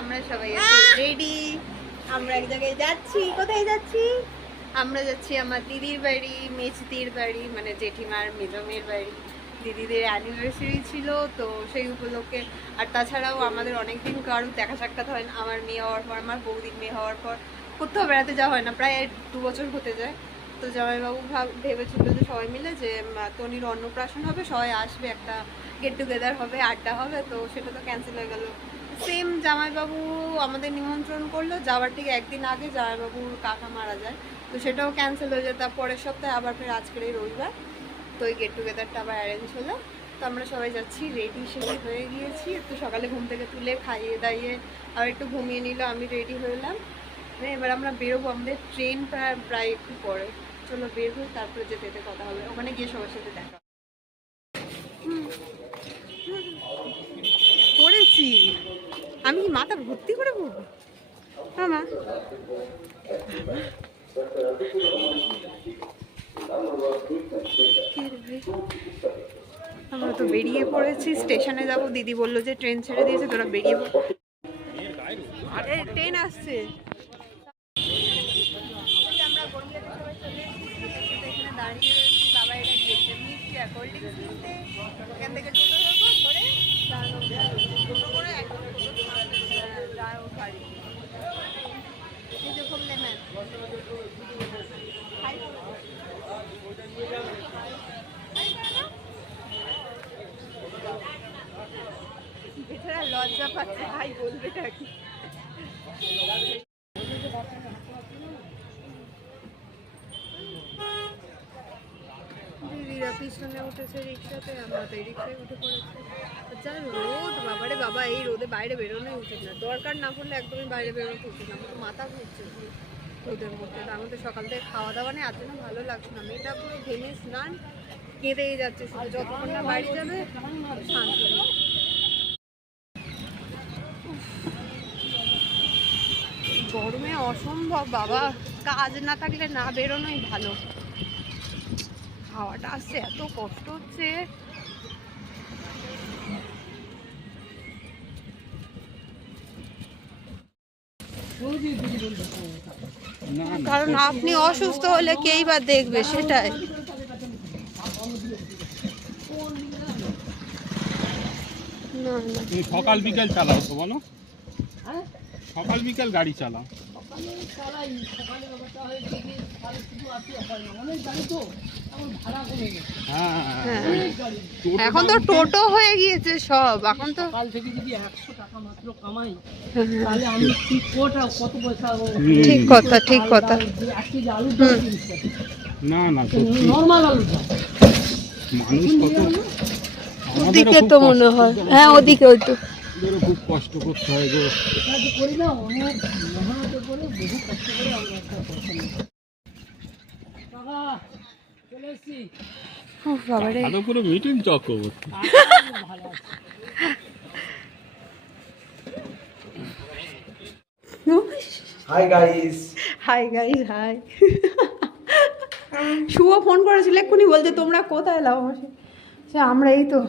আমরা সবাই রেডি। আমরা এক জায়গায় যাচ্ছি। কোথায় যাচ্ছি? আমরা যাচ্ছি আমার দিদির বাড়ি, মেজদির বাড়ি, মানে জেঠিমার মেজমের বাড়ি। দিদিদের অ্যানিভার্সারি ছিল তো সেই উপলক্ষে। আর তাছাড়াও আমাদের অনেকদিন কারোর দেখা সাক্ষাৎ হয় না। আমার মেয়ে হওয়ার পর, আমার বৌদির মেয়ে হওয়ার পর কোথাও বেড়াতে যাওয়া হয় না, প্রায় 2 বছর হতে যায়। তো জামাইবাবু ভেবেছিল যে সবাই মিলে যে তনির অন্নপ্রাশন হবে, সবাই আসবে, একটা গেট টুগেদার হবে, আড্ডা হবে। তো সেটা তো ক্যান্সেল হয়ে গেল। সেম জামাইবাবু আমাদের নিমন্ত্রণ করলো, যাওয়ার ঠিক একদিন আগে জামাইবাবুর কাকা মারা যায়, তো সেটাও ক্যান্সেল হয়ে যায়। তার পরের সপ্তাহে আবার ফের আজকের এই রবিবার তো এই গেট টুগেদারটা আবার অ্যারেঞ্জ হলো। তো আমরা সবাই যাচ্ছি, রেডি সেডি হয়ে গিয়েছি। একটু সকালে ঘুম থেকে তুলে খাইয়ে দাইয়ে আর একটু ঘুমিয়ে নিল, আমি রেডি হলাম। এবার আমরা বেরোবো, আমাদের ট্রেন প্রায় একটু পরে। চলো বের হই, তারপরে যেতে যেতে কথা হবে, ওখানে গিয়ে সবার সাথে দেখা করেছি। আমি কি মাথা ভর্তি করে পড়বো? হ্যাঁ মা, আমরা তো বেরিয়ে পড়েছি, স্টেশনে যাব। দিদি বললো যে ট্রেন ছেড়ে দিয়েছে, তোরা বেরিয়ে পড়, ট্রেন আসছে। আমরা বন্ধুরা সবাই চলে এসেছি, এখানে দাঁড়িয়ে রয়েছি। বাবা এটা গিয়েছে মিষ্টি আর কোল্ড ড্রিঙ্কস কিনতে। এখান থেকে টোটো ধরবো, ধরে টোটো করে একদম যায় বাড়ি। এই যে ঘুমলে ম্যাম বেচারা লজ্জা পাচ্ছে, ভাই বলবে নাকি। দিদিরা পিছনে উঠেছে রিক্সাতে, আমরা তো এই রিক্সায় উঠে পড়েছি। যা রোদ, বাবারে বাবা, এই রোদে বাইরে বেরোনোই উচিত না। দরকার না পড়লে একদমই বাইরে বেরোতে উচিত না। আমার মাথা ঘুরছে রোদের মধ্যে। তার মধ্যে সকাল থেকে খাওয়া দাওয়া নেই, এত না ভালো লাগছে না। মেয়েটা পুরো ঘেমে স্নান কেঁদেই যাচ্ছে, শুধু যতক্ষণ না বাড়ি যাবে শান্তি নেই। গরমে অসম্ভব বাবা, কাজ না থাকলে না বেরোনোই ভালো। হাওয়াটা আসছে, এত কষ্ট হচ্ছে। কারণ আপনি অসুস্থ হলে কেই বা দেখবে, সেটাই। সকাল বিকেল চালাও তো বলো, সকাল বিকেল গাড়ি চালাও। এখন তো টোটো হয়ে গিয়েছে সব। এখন তো সকাল থেকে যদি 100 টাকা মাত্র কামাই, তাহলে আমি ঠিক কত পয়সা। ঠিক কথা, ঠিক কথা। না না, নরমাল আলু মানুষ কত ওদিকে তো মনে হয়, হ্যাঁ ওদিকে একটু খুব কষ্ট করতে হয় গো। কাজ করি না, অনেক মেহনত করে, বহু কষ্ট করে আমরা একটা পছন্দ। বাবা চলে এসেছি। ভালো পুরো meeting Chakraborty. Hi guys, hi guys, hi. Shubho phone করেছিল এক্ষুনি, বলছে তোমরা কোথায় লাও? আমরা এই তো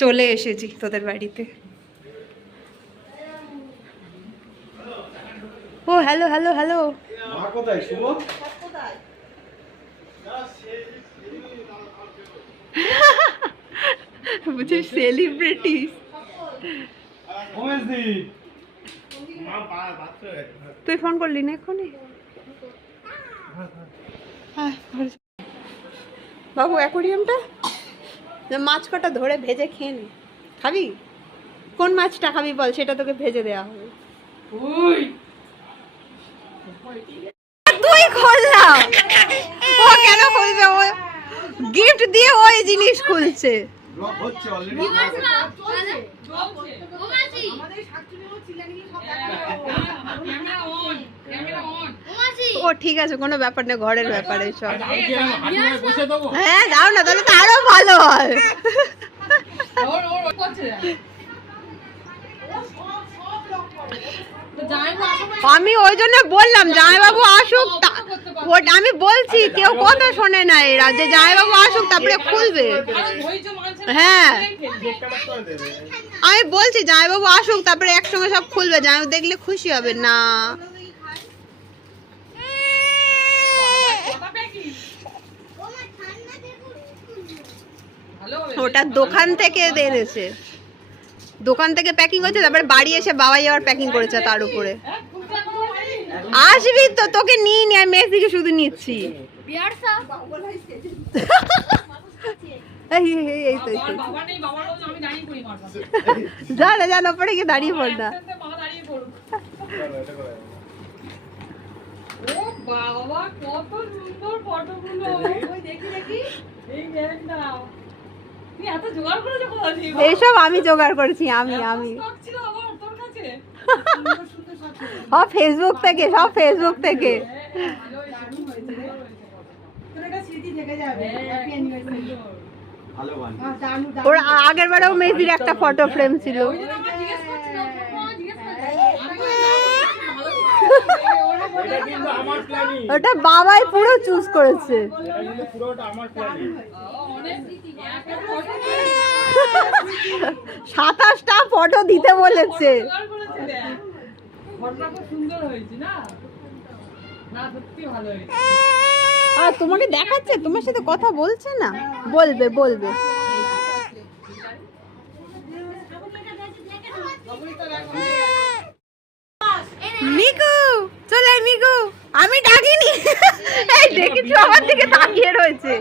চলে এসেছি তোদের বাড়িতে। ও হ্যালো হ্যালো হ্যালো। মা কোথায়? শুভ বুঝি সেলিব্রিটি। তুই ফোন করলি না এক্ষুনি? বাবু অ্যাকোরিয়ামটা মাছ কটা ধরে ভেজে খেয়ে নি। খাবি? কোন মাছটা খাবি বল, সেটা তোকে ভেজে দেওয়া হবে। তুই খুললা, ও কেন খুলবে? ও গিফট দিয়ে ওই জিনিস খুলছে। ব্লগ হচ্ছে অলরেডি। ও ঠিক আছে, কোনো ব্যাপার না, ঘরের ব্যাপারে সব। হ্যাঁ যাও না, তাহলে তো আরো ভালো হয়। আমি ওই জন্য বললাম জামাইবাবু আসুক, আমি বলছি কেউ কথা শোনে না এরা, যে জামাইবাবু আসুক তারপরে খুলবে। হ্যাঁ আমি বলছি জামাইবাবু আসুক, তারপরে একসঙ্গে সব খুলবে, জামাইবাবু দেখলে খুশি হবে না। ওটা দোকান থেকে এনেছে, দোকান থেকে প্যাকিং হচ্ছে, তারপরে বাড়ি এসে বাবাই আবার প্যাকিং করেছে তার উপরে। আসবি তো, তোকে নিয়ে নি, আমি মেস দিকে শুধু নিচ্ছি। জানা জানা পড়ে গিয়ে দাঁড়িয়ে পড় না। এইসব আমি জোগাড় করেছি, আমি সব ফেসবুক থেকে, সব ফেসবুক থেকে। ওর আগের বারেও মেসির একটা ফটো ফ্রেম ছিল। ওটা বাবাই পুরো চুজ করেছে। 27টা ফটো দিতে বলেছে। আর তোমাকে দেখাচ্ছে, তোমার সাথে কথা বলছে না, বলবে বলবে। মিকু চলে, মিকু আমি ডাকিনি, এই দেখেছো আমার দিকে তাকিয়ে রয়েছে।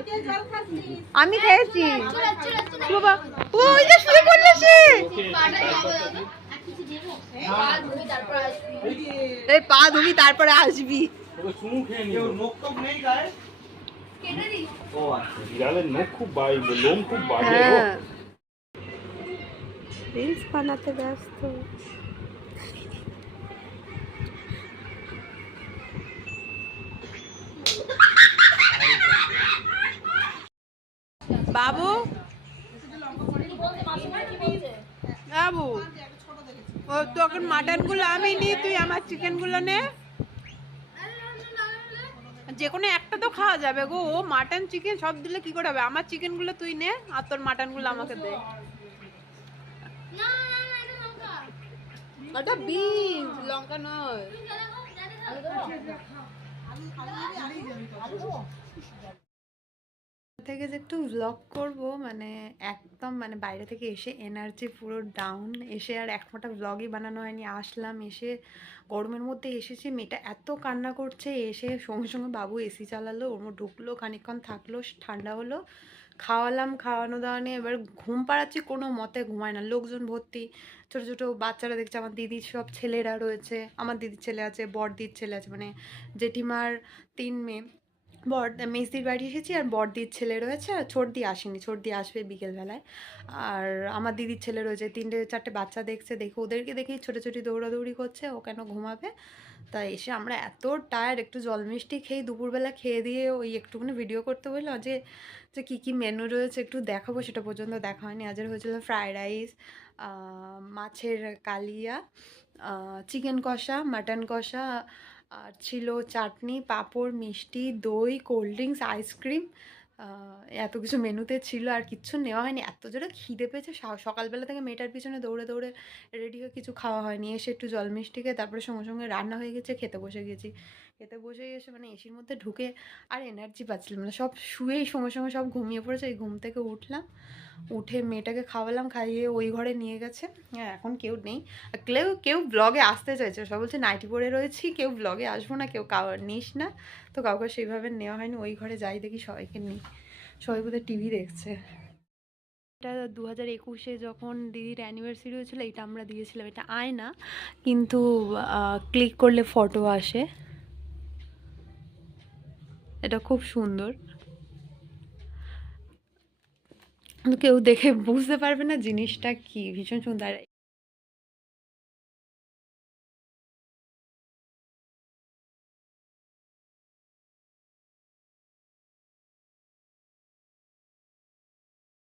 আমি খেয়েছি বাবা, ওই যে শুয়ে পড়লে সে। এই পা ধুবি তারপরে আসবি। রিলস বানাতে ব্যস্ত। বাবু বাবু, ও তোকে মাটন গুলো আমি নি, তুই আমার চিকেন গুলো নে। যে কোনো একটা তো খাওয়া যাবে গো, ও মাটন চিকেন সব দিলে কি করে হবে? আমার চিকেন গুলো তুই নে, আর তোর মাটন গুলো আমাকে দে। ওটা বিনস, লঙ্কা নয়। থেকে যে একটু ব্লগ করব, মানে একদম মানে বাইরে থেকে এসে এনার্জি পুরো ডাউন, এসে আর এক ফোঁটা ব্লগই বানানো হয়নি। আসলাম, এসে গরমের মধ্যে এসেছি, মেয়েটা এত কান্না করছে, এসে সঙ্গে সঙ্গে বাবু এসি চালালো, ওর ঢুকলো, খানিকক্ষণ থাকলো, ঠান্ডা হলো, খাওয়ালাম, খাওয়ানো দাওয়া নিয়ে এবার ঘুম পাড়াচ্ছি, কোনো মতে ঘুমায় না, লোকজন ভর্তি, ছোটো ছোটো বাচ্চারা দেখছে, আমার দিদির সব ছেলেরা রয়েছে, আমার দিদির ছেলে আছে, বড়দির ছেলে আছে, মানে জেঠিমার 3 মেয়ে। মেসদির বাড়ি এসেছি, আর বড়দির ছেলে রয়েছে, আর ছোটদি আসেনি, ছোটদি আসবে বিকেলবেলায়। আর আমার দিদির ছেলে রয়েছে, 3-4টে বাচ্চা দেখছে, দেখে ওদেরকে দেখেই ছোটাছুটি দৌড়াদৌড়ি করছে, ও কেন ঘুমাবে। তাই এসে আমরা এত টায়ার্ড, একটু জল মিষ্টি খেয়ে দুপুরবেলা খেয়ে দিয়ে ওই একটুখানি ভিডিও করতে বললাম, যে যে কী কী মেনু রয়েছে একটু দেখাবো, সেটা পর্যন্ত দেখা হয়নি। আজের হয়েছিল ফ্রায়েড রাইস, মাছের কালিয়া, চিকেন কষা, মাটন কষা, আর ছিল চাটনি, পাঁপড়, মিষ্টি, দই, কোল্ড ড্রিঙ্কস, আইসক্রিম, এত কিছু মেনুতে ছিল। আর কিচ্ছু নেওয়া হয়নি, এত জোরে খিদে পেয়েছে, সকালবেলা থেকে মেয়েটার পিছনে দৌড়ে দৌড়ে রেডি হয়ে কিছু খাওয়া হয়নি। এসে একটু জল মিষ্টি খেয়ে তারপরে সঙ্গে সঙ্গে রান্না হয়ে গেছে, খেতে বসে গেছি। খেতে বসে এসে মানে এসির মধ্যে ঢুকে আর এনার্জি পাচ্ছিলাম না, সব শুয়েই সঙ্গে সঙ্গে সব ঘুমিয়ে পড়েছে। এই ঘুম থেকে উঠলাম, উঠে মেয়েটাকে খাওয়ালাম, খাইয়ে ওই ঘরে নিয়ে গেছে। হ্যাঁ, এখন কেউ নেই, কেউ ব্লগে আসতে চাইছে, সব বলছে নাইটি পরে রয়েছি, কেউ ব্লগে আসবো না, কেউ নিস না, তো কাউকে সেইভাবে নেওয়া হয়নি। ওই ঘরে যাই দেখি সবাইকে নেই, সবাই বোধহয় টিভি দেখছে। এটা 2021-এ যখন দিদির অ্যানিভার্সারি হয়েছিল, এটা আমরা দিয়েছিলাম। এটা আয়না, কিন্তু ক্লিক করলে ফটো আসে, এটা খুব সুন্দর, কেউ দেখে বুঝতে পারবে না জিনিসটা কি, ভীষণ সুন্দর।